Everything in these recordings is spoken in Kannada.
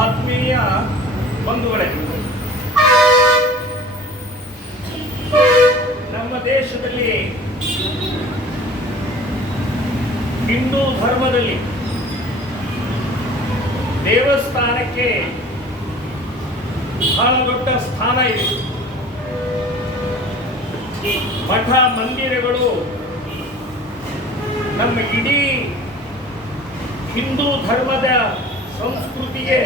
ಆತ್ಮೀಯ ಬಂಧುಗಳೇ, ನಮ್ಮ ದೇಶದಲ್ಲಿ ಹಿಂದೂ ಧರ್ಮದಲ್ಲಿ ದೇವಸ್ಥಾನಕ್ಕೆ ಬಹಳ ದೊಡ್ಡ ಸ್ಥಾನ ಇದೆ. ಮಠ ಮಂದಿರಗಳು ನಮ್ಮ ಇಡೀ ಹಿಂದೂ ಧರ್ಮದ ಸಂಸ್ಕೃತಿಗೆ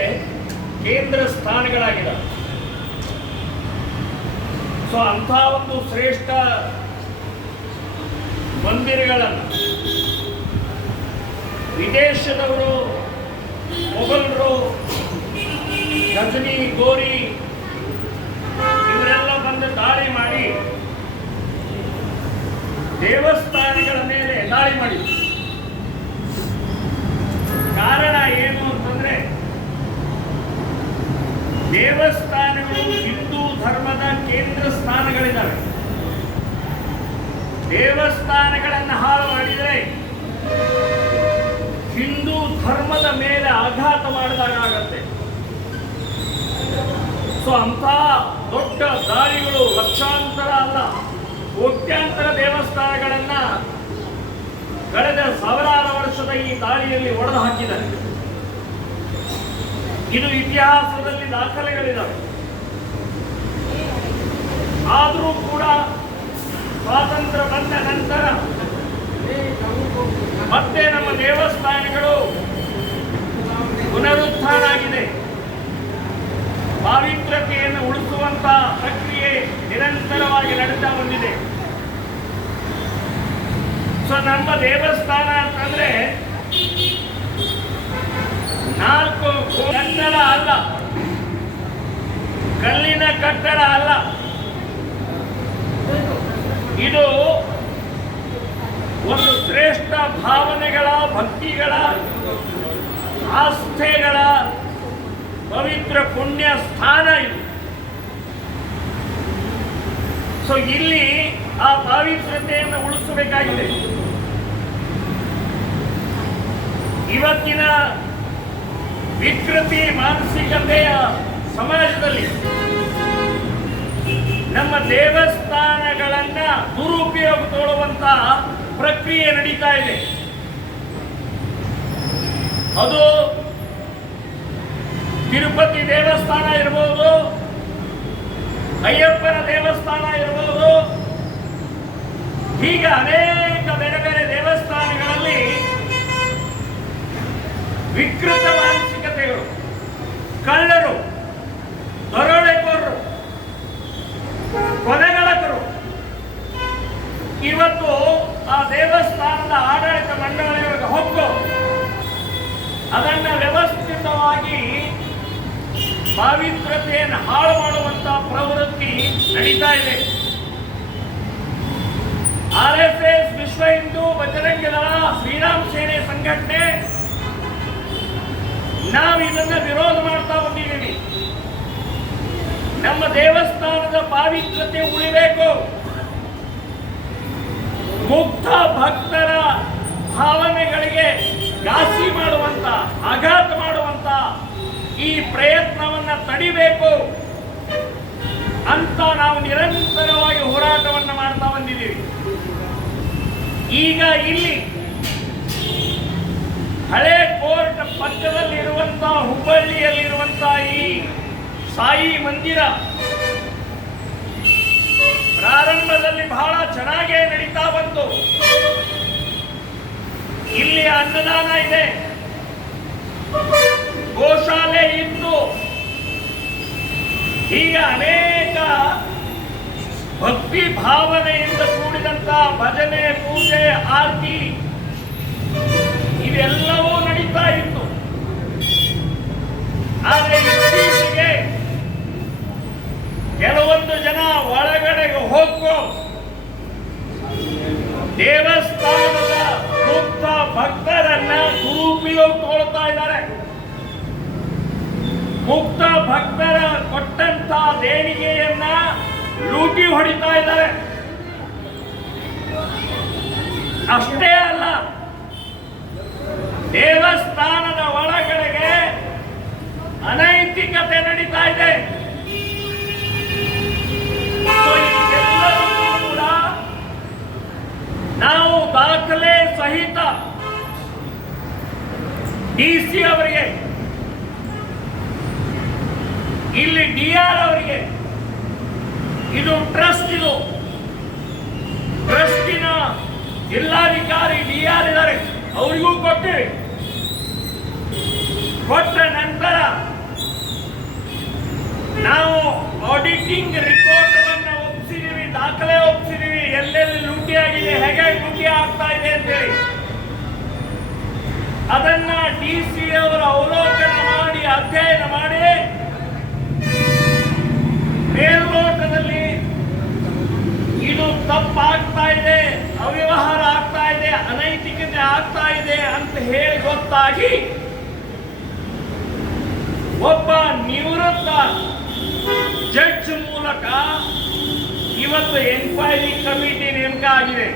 ಕೇಂದ್ರ ಸ್ಥಾನಗಳಾಗಿದೆ. ಸೊ ಅಂಥ ಒಂದು ಶ್ರೇಷ್ಠ ಮಂದಿರಗಳನ್ನು ವಿದೇಶದವರು, ಮೊಘಲರು, ಗಜನಿ, ಗೋರಿ ಇವರೆಲ್ಲ ಬಂದು ದಾಳಿ ಮಾಡಿ ದೇವಸ್ಥಾನಗಳ ಮೇಲೆ ದಾಳಿ ಮಾಡಿದ್ರು. ಕಾರಣ ಏನು ಅಂತಂದ್ರೆ, ದೇವಸ್ಥಾನಗಳು ಹಿಂದೂ ಧರ್ಮದ ಕೇಂದ್ರ ಸ್ಥಾನಗಳಿದ್ದಾವೆ. ದೇವಸ್ಥಾನಗಳನ್ನು ಹಾಳು ಮಾಡಿದರೆ ಹಿಂದೂ ಧರ್ಮದ ಮೇಲೆ ಆಘಾತ ಮಾಡಿದಾಗತ್ತೆ. ಸೊ ಅಂತ ದೊಡ್ಡ ದಾಳಿಗಳು ಲಕ್ಷಾಂತರ ಅಲ್ಲ, ಕೋಟ್ಯಾಂತರ ದೇವಸ್ಥಾನಗಳನ್ನ ಕಳೆದ ಸಾವಿರಾರು ವರ್ಷದ ಈ ದಾಳಿಯಲ್ಲಿ ಒಡೆದು ಹಾಕಿದ್ದಾರೆ. ಇದು ಇತಿಹಾಸದಲ್ಲಿ ದಾಖಲೆಗಳಿದ್ದಾವೆ. ಆದರೂ ಕೂಡ ಸ್ವಾತಂತ್ರ್ಯ ಬಂದ ನಂತರ ಮತ್ತೆ ನಮ್ಮ ದೇವಸ್ಥಾನಗಳು ಪುನರುತ್ಥಾನ ಆಗಿದೆ. ಪಾವಿತ್ರ್ಯತೆಯನ್ನು ಉಳಿಸುವಂತ ಪ್ರಕ್ರಿಯೆ ನಿರಂತರವಾಗಿ ನಡೀತಾ ಬಂದಿದೆ. ಸೊ ನಮ್ಮ ದೇವಸ್ಥಾನ ಅಂತಂದ್ರೆ 4 ಕಟ್ಟಡ ಅಲ್ಲ, ಕಲ್ಲಿನ ಕಟ್ಟಡ ಅಲ್ಲ, ಇದು ಒಂದು ಶ್ರೇಷ್ಠ ಭಾವನೆಗಳ, ಭಕ್ತಿಗಳ, ಆಸ್ಥೆಗಳ ಪವಿತ್ರ ಪುಣ್ಯ ಸ್ಥಾನ ಇದು. ಸೊ ಇಲ್ಲಿ ಆ ಪಾವಿತ್ರ್ಯತೆಯನ್ನು ಉಳಿಸಬೇಕಾಗಿದೆ. ಇವತ್ತಿನ ವಿಕೃತಿ ಮಾನಸಿಕತೆಯ ಸಮಾಜದಲ್ಲಿ ನಮ್ಮ ದೇವಸ್ಥಾನಗಳನ್ನ ದುರುಪಯೋಗ ತಗೊಳ್ಳುವಂತ ಪ್ರಕ್ರಿಯೆ ನಡೀತಾ ಇದೆ. ಅದು ತಿರುಪತಿ ದೇವಸ್ಥಾನ ಇರಬಹುದು, ಅಯ್ಯಪ್ಪನ ದೇವಸ್ಥಾನ ಇರಬಹುದು, ಹೀಗೆ ಅನೇಕ ಬೇರೆ ಬೇರೆ ದೇವಸ್ಥಾನಗಳಲ್ಲಿ ವಿಕೃತ ಮಾನಸಿಕತೆಗಳು, ಕಳ್ಳರು, ದರೋಡೆಕೋರರು, ಕೊಲೆಗಡಕರು ಇವತ್ತು ಆ ದೇವಸ್ಥಾನದ ಆಡಳಿತ ಮಂಡಳಿಯೊಳಗೆ ಹೊಕ್ಕು ಅದನ್ನು ವ್ಯವಸ್ಥಿತವಾಗಿ ಪಾವಿತ್ರ್ಯತೆಯನ್ನು ಹಾಳು ಮಾಡುವಂತ ಪ್ರವೃತ್ತಿ ನಡೀತಾ ಇದೆ. RSS, ವಿಶ್ವ ಹಿಂದೂ ಬಜರಂಗ ದಳ, ಶ್ರೀರಾಮ್ ಸೇನೆ ಸಂಘಟನೆ ನಾವು ಇದನ್ನ ವಿರೋಧ ಮಾಡ್ತಾ ಬಂದಿದ್ದೀವಿ. ನಮ್ಮ ದೇವಸ್ಥಾನದ ಪಾವಿತ್ರ್ಯತೆ ಉಳಿಬೇಕು. ಮುಗ್ಧ ಭಕ್ತರ ಭಾವನೆಗಳಿಗೆ ಘಾಸಿ ಮಾಡುವಂತ, ಆಘಾತ ಮಾಡುವಂತ ಈ ಪ್ರಯತ್ನವನ್ನ ತಡಿಬೇಕು ಅಂತ ನಾವು ನಿರಂತರವಾಗಿ ಹೋರಾಟವನ್ನ ಮಾಡ್ತಾ ಬಂದಿದ್ದೀವಿ. ಈಗ ಇಲ್ಲಿ ಹಳೆ ಕೋರ್ಟ್ ಪಕ್ಕದಲ್ಲಿರುವಂತ ಹುಬ್ಬಳ್ಳಿಯಲ್ಲಿರುವಂತ ಈ ಸಾಯಿ ಮಂದಿರ ಪ್ರಾರಂಭದಲ್ಲಿ ಬಹಳ ಚೆನ್ನಾಗೇ ನಡೀತಾ ಬಂತು. ಇಲ್ಲಿ ಅನ್ನದಾನ ಇದೆ, ಗೋಶಾಲೆ ಇತ್ತು, ಹೀಗೆ ಅನೇಕ ಭಕ್ತಿ ಭಾವನೆಯಿಂದ ಕೂಡಿದಂತ ಭಜನೆ, ಪೂಜೆ, ಆರತಿ ಇವೆಲ್ಲವೂ ನಡೀತಾ ಇತ್ತು. ಆದರೆ ಇತ್ತೀಚೆಗೆ ಕೆಲವೊಂದು ಜನ ಒಳಗಡೆಗೆ ಹೋಗೋ ದೇವಸ್ಥಾನದ ಮುಕ್ತ ಭಕ್ತರನ್ನ ದುರುಪಯೋಗ ತಗೊಳ್ತಾ ಇದ್ದಾರೆ. ಮುಕ್ತ ಭಕ್ತರ ಕೊಟ್ಟಂತ ದೇಣಿಗೆಯನ್ನ ಲೂಟಿ ಹೊಡಿತಾ ಇದ್ದಾರೆ. ಅಷ್ಟೇ ಅಲ್ಲ, ದೇವಸ್ಥಾನದ ಒಳಗಡೆಗೆ ಅನೈತಿಕತೆ ನಡೀತಾ ಇದೆ. ಇದೆಲ್ಲವೂ ಕೂಡ ನಾವು ದಾಖಲೆ ಸಹಿತ ಡಿಸಿ ಅವರಿಗೆ, ಇಲ್ಲಿ ಡಿಆರ್ ಅವರಿಗೆ, ಇದು ಟ್ರಸ್ಟಿನ ಜಿಲ್ಲಾಧಿಕಾರಿ ಡಿಆರ್ ಇದ್ದಾರೆ, ಅವರಿಗೂ ಕೊಟ್ಟಿವಿ. ಕೊಟ್ಟ ನಂತರ ನಾವು ಆಡಿಟಿಂಗ್ ರಿಪೋರ್ಟ್ ಅನ್ನು ಒಪ್ಪಿಸಿದೀವಿ, ದಾಖಲೆ ಒಪ್ಪಿಸಿದೀವಿ, ಎಲ್ಲೆಲ್ಲಿ ಲೂಟಿ ಆಗಿದೆ, ಹೇಗೆ ಲೂಟಿ ಆಗ್ತಾ ಇದೆ ಅಂತೇಳಿ. ಅದನ್ನ ಡಿಸಿ ಅವರು ಅವಲೋಕನ ಮಾಡಿ, ಅಧ್ಯಯನ ಮಾಡಿ, ಮೇಲ್ನೋಟದಲ್ಲಿ ಇದು ತಪ್ಪಾಗ್ತಾ ಇದೆ, ಅವ್ಯವಹಾರ ಆಗ್ತಾ ಇದೆ, ಅನೈತಿಕತೆ ಆಗ್ತಾ ಇದೆ ಅಂತ ಹೇಳಿ ಗೊತ್ತಾಗಿ ಒಬ್ಬ ನಿವೃತ್ತ ಜಡ್ಜ್ ಮೂಲಕ ಇವತ್ತು ಎನ್ಕ್ವೈರಿ ಕಮಿಟಿ ನೇಮಕ ಆಗಿದೆ.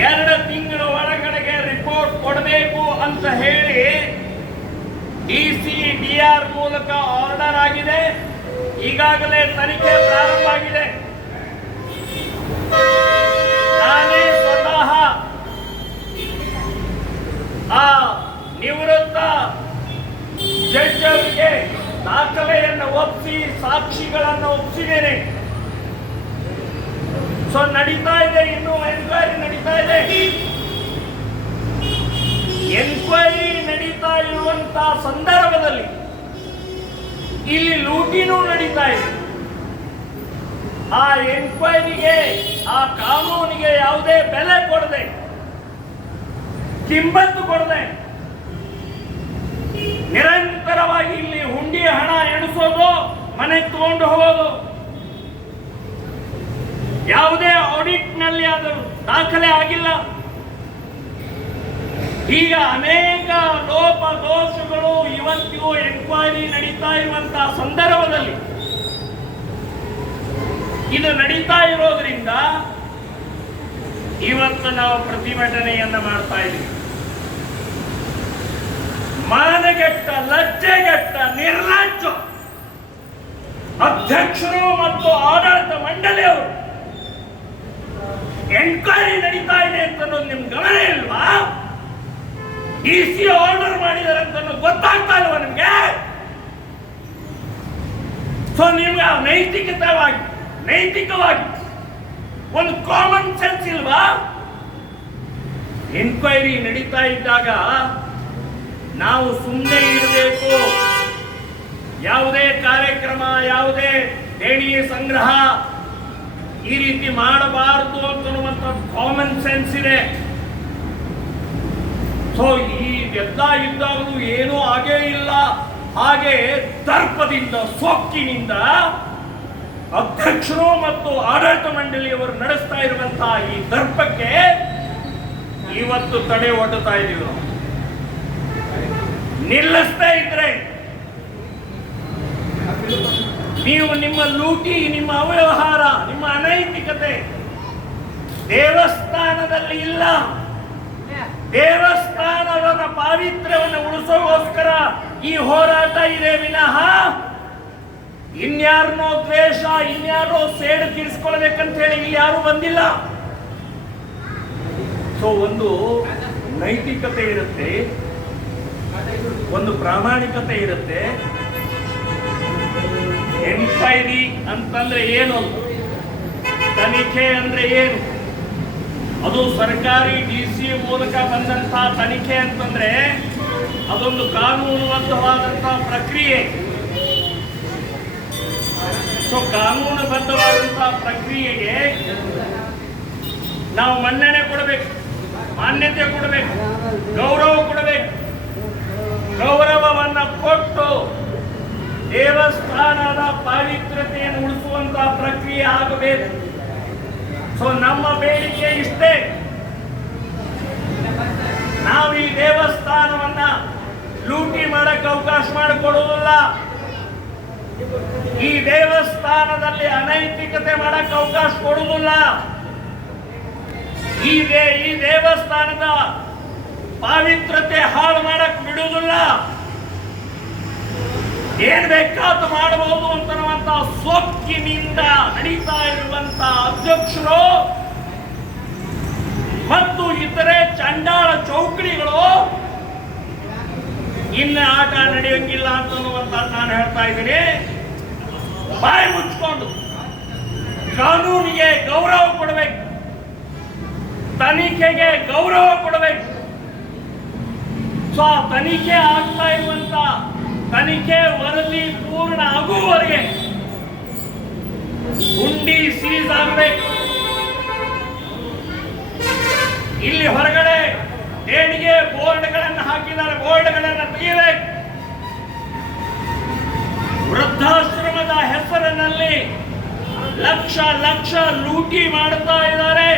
2 ತಿಂಗಳ ಒಳಗಡೆಗೆ ರಿಪೋರ್ಟ್ ಕೊಡಬೇಕು ಅಂತ ಹೇಳಿ ಡಿಸಿ ಡಿಆರ್ ಮೂಲಕ ಆರ್ಡರ್ ಆಗಿದೆ. ಈಗಾಗಲೇ ತನಿಖೆ ಪ್ರಾರಂಭ ಆಗಿದೆ. ನಾನೇ ಸ್ವತಃ ಆ ನಿವೃತ್ತ ಜಡ್ಜ್ ಅವರಿಗೆ ದಾಖಲೆಯನ್ನು ಒಪ್ಪಿಸಿ, ಸಾಕ್ಷಿಗಳನ್ನು ಒಪ್ಪಿಸಿದ್ದೇನೆ. ಸೊ ನಡೀತಾ ಇದೆ, ಇನ್ನು ಎನ್ಕ್ವೈರಿ ನಡೀತಾ ಇದೆ. ಎನ್ಕ್ವೈರಿ ನಡೀತಾ ಇರುವಂತಹ ಸಂದರ್ಭದಲ್ಲಿ ಇಲ್ಲಿ ಲೂಟಿನೂ ನಡೀತಾ ಇದೆ. ಆ ಎನ್ಕ್ವೈರಿಗೆ, ಆ ಕಾನೂನಿಗೆ ಯಾವುದೇ ಬೆಲೆ ಕೊಡದೆ, ಕಿಮ್ಮತ್ತು ಕೊಡದೆ ನಿರಂತರವಾಗಿ ಇಲ್ಲಿ ಹುಂಡಿ ಹಣ ಎಣಿಸೋದು, ಮನೆ ತಗೊಂಡು ಹೋಗೋದು, ಯಾವುದೇ ಆಡಿಟ್ ನಲ್ಲಿ ಅದು ದಾಖಲೆ ಆಗಿಲ್ಲ. ಈಗ ಅನೇಕ ಲೋಪ ದೋಷಗಳು ಇವತ್ತಿಗೂ ಎನ್ಕ್ವೈರಿ ನಡೀತಾ ಇರುವಂತಹ ಸಂದರ್ಭದಲ್ಲಿ ಇದು ನಡೀತಾ ಇರೋದ್ರಿಂದ ಇವತ್ತು ನಾವು ಪ್ರತಿಭಟನೆಯನ್ನ ಮಾಡ್ತಾ ಇದ್ದೀವಿ. ಮಾನಗೆಟ್ಟ, ಲಜ್ಜೆಗೆಟ್ಟ, ನಿರ್ಲಜ್ಜ ಅಧ್ಯಕ್ಷರು ಮತ್ತು ಆಡಳಿತ ಮಂಡಳಿಯವರು ಎನ್ಕ್ವೈರಿ ನಡೀತಾ ಇದೆ ಅಂತ ನಿಮ್ ಗಮನ ಇಲ್ವಾ? ಡಿಸಿ ಆರ್ಡರ್ ಮಾಡಿದಾರೆ ಅಂತ ಗೊತ್ತಾಗ್ತಾ ಇಲ್ವಾ ನಿಮ್ಗೆ? ಸೊ ನಿಮ್ಗೆ ನೈತಿಕವಾಗಿ ಒಂದು ಕಾಮನ್ ಸೆನ್ಸ್ ಇಲ್ವಾ? ಎನ್ಕ್ವೈರಿ ನಡೀತಾ ಇದ್ದಾಗ ನಾವು ಸುಮ್ಮನೆ ಇರಬೇಕು, ಯಾವುದೇ ಕಾರ್ಯಕ್ರಮ, ಯಾವುದೇ ದೇಣಿಗೆ ಸಂಗ್ರಹ ಈ ರೀತಿ ಮಾಡಬಾರದು ಅನ್ನುವಂಥ ಕಾಮನ್ ಸೆನ್ಸ್ ಇದೆ. ಸೊ ಈ ಎಲ್ಲ ಇದ್ದಾಗಲೂ ಏನೂ ಆಗೇ ಇಲ್ಲ. ಹಾಗೆ ದರ್ಪದಿಂದ, ಸೊಕ್ಕಿನಿಂದ ಅಧ್ಯಕ್ಷರು ಮತ್ತು ಆಡಳಿತ ಮಂಡಳಿಯವರು ನಡೆಸ್ತಾ ಇರುವಂತಹ ಈ ದರ್ಪಕ್ಕೆ ಇವತ್ತು ತಡೆ ಒಡ್ಡುತ್ತಾ ಇದ್ದೀವಿ ನಾವು. ನಿಲ್ಲಿಸ್ತಾ ಇದ್ರೆ ನೀವು ನಿಮ್ಮ ಲೂಟಿ, ನಿಮ್ಮ ಅವ್ಯವಹಾರ, ನಿಮ್ಮ ಅನೈತಿಕತೆ ದೇವಸ್ಥಾನದಲ್ಲಿ ಇಲ್ಲ. ದೇವಸ್ಥಾನದ ಪಾವಿತ್ರ್ಯವನ್ನು ಉಳಿಸೋಗೋಸ್ಕರ ಈ ಹೋರಾಟ ಇದೆ ವಿನಃ ಇನ್ಯಾರನೋ ದ್ವೇಷ, ಇನ್ಯಾರೋ ಸೇಡು ತೀರಿಸ್ಕೊಳ್ಬೇಕಂತ ಹೇಳಿ ಇಲ್ಲಿ ಯಾರು ಬಂದಿಲ್ಲ. ಸೊ ಒಂದು ನೈತಿಕತೆ ಇರುತ್ತೆ, ಒಂದು ಪ್ರಾಮಾಣಿಕತೆ ಇರುತ್ತೆ. ಎನ್ಕ್ವೈರಿ ಅಂತಂದ್ರೆ ಏನು, ತನಿಖೆ ಅಂದ್ರೆ ಏನು, ಅದು ಸರ್ಕಾರಿ ಡಿಸಿ ಮೂಲಕ ಬಂದಂತಹ ತನಿಖೆ ಅಂತಂದ್ರೆ ಅದೊಂದು ಕಾನೂನುಬದ್ಧವಾದಂತಹ ಪ್ರಕ್ರಿಯೆ. ಸೊ ಕಾನೂನುಬದ್ಧವಾದಂತಹ ಪ್ರಕ್ರಿಯೆಗೆ ನಾವು ಮನ್ನಣೆ ಕೊಡಬೇಕು, ಮಾನ್ಯತೆ ಕೊಡಬೇಕು, ಗೌರವ ಕೊಡಬೇಕು. ಗೌರವವನ್ನು ಕೊಟ್ಟು ದೇವಸ್ಥಾನದ ಪಾವಿತ್ರ್ಯತೆಯನ್ನು ಉಳಿಸುವಂತಹ ಪ್ರಕ್ರಿಯೆ ಆಗಬೇಕು. ಸೊ ನಮ್ಮ ಬೇಡಿಕೆ ಇಷ್ಟೇ, ನಾವು ಈ ದೇವಸ್ಥಾನವನ್ನ ಲೂಟಿ ಮಾಡಕ್ಕೆ ಅವಕಾಶ ಮಾಡಿಕೊಡುವುದಿಲ್ಲ. ಈ ದೇವಸ್ಥಾನದಲ್ಲಿ ಅನೈತಿಕತೆ ಮಾಡಕ್ಕೆ ಅವಕಾಶ ಕೊಡುವುದಿಲ್ಲ. ಈ ದೇವಸ್ಥಾನದ ಪಾವಿತ್ರತೆ ಹಾಳು ಮಾಡಕ್ ಬಿಡುವುದಿಲ್ಲ. ಏನ್ ಬೇಕಾದ್ರೂ ಮಾಡಬಹುದು ಅಂತನ್ನುವಂತ ಸೊಕ್ಕಿನಿಂದ ನಡೀತಾ ಇರುವಂತ ಅಧ್ಯಕ್ಷರು ಮತ್ತು ಇತರೆ ಚಂಡಾಳ ಚೌಕಡಿಗಳು ಇನ್ನು ಆಟ ನಡೆಯಂಗಿಲ್ಲ ಅಂತನ್ನುವಂತ ನಾನು ಹೇಳ್ತಾ ಇದ್ದೀನಿ. ಬಾಯಿ ಮುಚ್ಕೊಂಡು ಕಾನೂನಿಗೆ ಗೌರವ ಕೊಡಬೇಕು, ತನಿಖೆಗೆ ಗೌರವ ಕೊಡಬೇಕು. ಸೊ ತನಿಖೆ ಆಗ್ತಾ ಇರುವಂತ ತನಿಖೆ ವರದಿ ಪೂರ್ಣ ಆಗುವವರೆಗೆ ಹುಂಡಿ ಸೀಸ್ ಆಗಬೇಕು. ಇಲ್ಲಿ ಹೊರಗಡೆ ದೇಣಿಗೆ ಬೋರ್ಡ್ಗಳನ್ನು ಹಾಕಿದ್ದಾರೆ, ಬೋರ್ಡ್ಗಳನ್ನು ತೆಗೆಯಬೇಕು. ವೃದ್ಧಾಶ್ರಮದ ಹೆಸರಿನಲ್ಲಿ ಲಕ್ಷ ಲಕ್ಷ ಲೂಟಿ ಮಾಡ್ತಾ ಇದ್ದಾರೆ,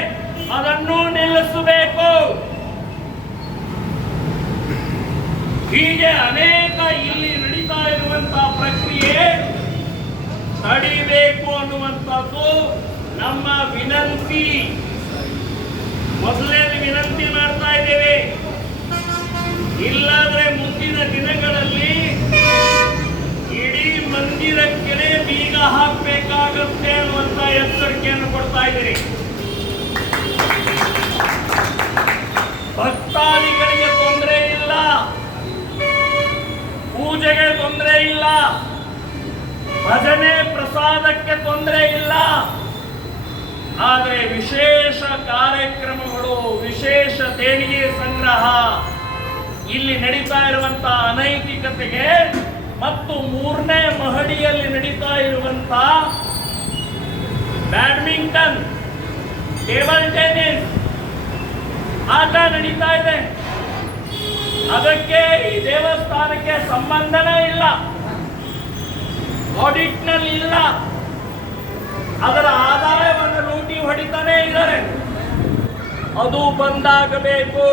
ಅದನ್ನು ನಿಲ್ಲಿಸಬೇಕು. ಹೀಗೆ ಅನೇಕ ಇಲ್ಲಿ ನಡೀತಾ ಇರುವಂತಹ ಪ್ರಕ್ರಿಯೆ ತಡಿಬೇಕು ಅನ್ನುವಂಥದ್ದು ನಮ್ಮ ವಿನಂತಿ. ಮೊದಲೇ ವಿನಂತಿ ಮಾಡ್ತಾ ಇದ್ದೇವೆ, ಇಲ್ಲಾಂದ್ರೆ ಮುಂದಿನ ದಿನಗಳಲ್ಲಿ ಇಡೀ ಮಂದಿರಕ್ಕೆ ಬೀಗ ಹಾಕಬೇಕಾಗುತ್ತೆ ಅನ್ನುವಂತ ಎಚ್ಚರಿಕೆಯನ್ನು ಕೊಡ್ತಾ ಇದ್ದೀರಿ. ಭಕ್ತಾದಿಗಳಿಗೆ ತೊಂದರೆ ಇಲ್ಲ, ಪೂಜೆಗೆ ತೊಂದರೆ ಇಲ್ಲ, ಭಜನೆ ಪ್ರಸಾದಕ್ಕೆ ತೊಂದರೆ ಇಲ್ಲ. ಆದರೆ ವಿಶೇಷ ಕಾರ್ಯಕ್ರಮಗಳು, ವಿಶೇಷ ದೇಣಿಗೆ ಸಂಗ್ರಹ, ಇಲ್ಲಿ ನಡೀತಾ ಇರುವಂತಹ ಅನೈತಿಕತೆಗೆ ಮತ್ತು 3ನೇ ಮಹಡಿಯಲ್ಲಿ ನಡೀತಾ ಇರುವಂತ ಬ್ಯಾಡ್ಮಿಂಟನ್, ಟೇಬಲ್ ಟೆನ್ನಿಸ್ ಆಟ ನಡೀತಾ ಇದೆ. ಅದಕ್ಕೆ ಈ ದೇವಸ್ಥಾನಕ್ಕೆ ಸಂಬಂಧನೇ ಇಲ್ಲ, ಆಡಿಟ್ನಲ್ಲಿ ಇಲ್ಲ. ಅದರ ಆದಾಯವನ್ನು ಲೂಟಿ ಹೊಡಿತಾನೆ ಇದ್ದಾರೆ. ಅದು ಬಂದಾಗಬೇಕು.